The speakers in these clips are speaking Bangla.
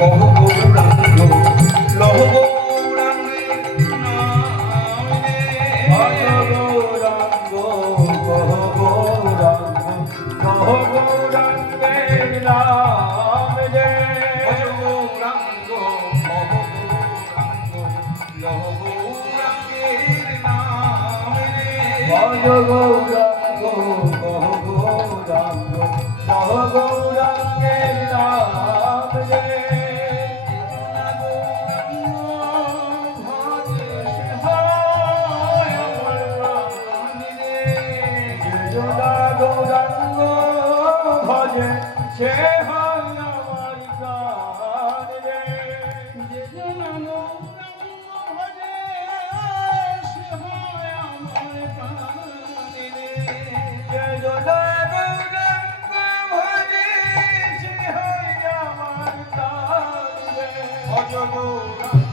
কহ গৌরাঙ্গ লহ গৌরাঙ্গের নাম রে ভজ গৌরাঙ্গ কহ গৌরাঙ্গ লহ গৌরাঙ্গের নাম রে ভজ গৌরাঙ্গ কহ গৌরাঙ্গ লহ গৌরাঙ্গের নাম রে ভজ গৌরাঙ্গ কহ গৌরাঙ্গ লহ গৌরাঙ্গের নাম রে গৌরাঙ্গ ভজে সে হয় আমার প্রাণ রে যে জন গৌরাঙ্গ ভজে সে হয় আমার প্রাণ রে যে জন গৌরাঙ্গ ভজে সে হয় আমার প্রাণ রে ভজ গৌরাঙ্গ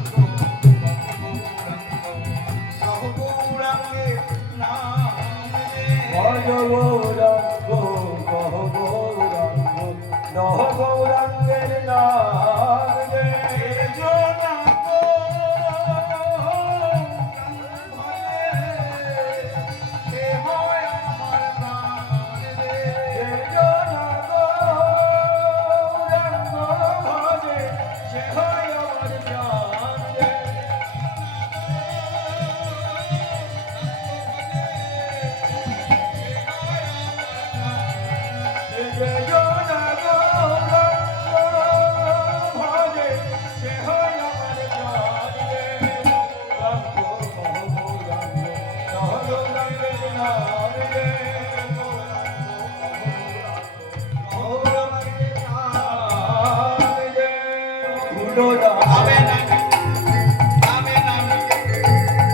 কহ গৌরাঙ্গের নাম রে ভজ গৌরাঙ্গ কহ গৌরাঙ্গ লহ গৌরাঙ্গের নাম রে জনাঙ্গ সে হয় আমার প্রাণ রে জনাঙ্গ গৌরাঙ্গ ভজে সে হয় আমার প্রাণ রে যে জন গৌরাঙ্গ ভজে সে হয় আমার প্রাণ রে গৌরাঙ্গ কহ গৌরাঙ্গ লহ গৌরাঙ্গের নাম রে গৌরাঙ্গের নাম রে ভুলো না নামে নামে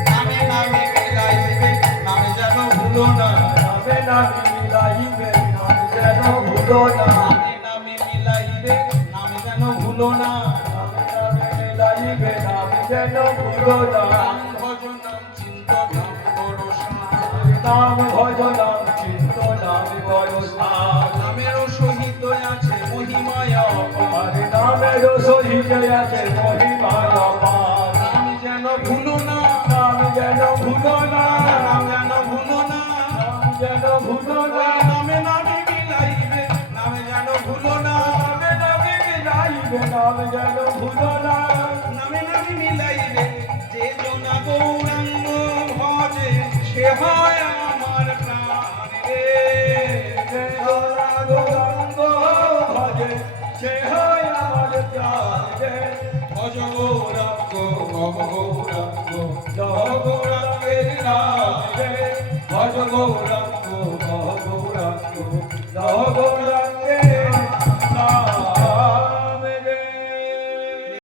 নামে নামে মিলাইবে নামে যেন ভুলো না নামে নামে মিলাইবে নামে যেন ভুলো না নামে নামে মিলাইবে নামে যেন ভুলো না নামে নামে মিলাইবে নামে যেন ভুলো না নাম ভজ নাম চিন্ত নাম ভরসা নামেরও সহিত আছে মহিমায় অপার নামেরও সহিত আছে মহিমায় অপার নাম যেন ভুলো না নাম যেন ভুলো না নাম যেন ভুলো না নাম যেন ভুলো না নামে নামে মিলাইবে নামে যেন ভুলো না নামে নামে মিলাইবে নাম যেন ভুলো না নামে নামে মিলাইবে যে জন গৌরাঙ্গ ভজে সে হয় আমার প্রাণ রে যে জন গৌরাঙ্গ ভজে সে হয় আমার প্রাণ রে ভজ গৌরাঙ্গ কহ গৌরাঙ্গ লহ গৌরাঙ্গের নাম রে ভজ গৌরাঙ্গ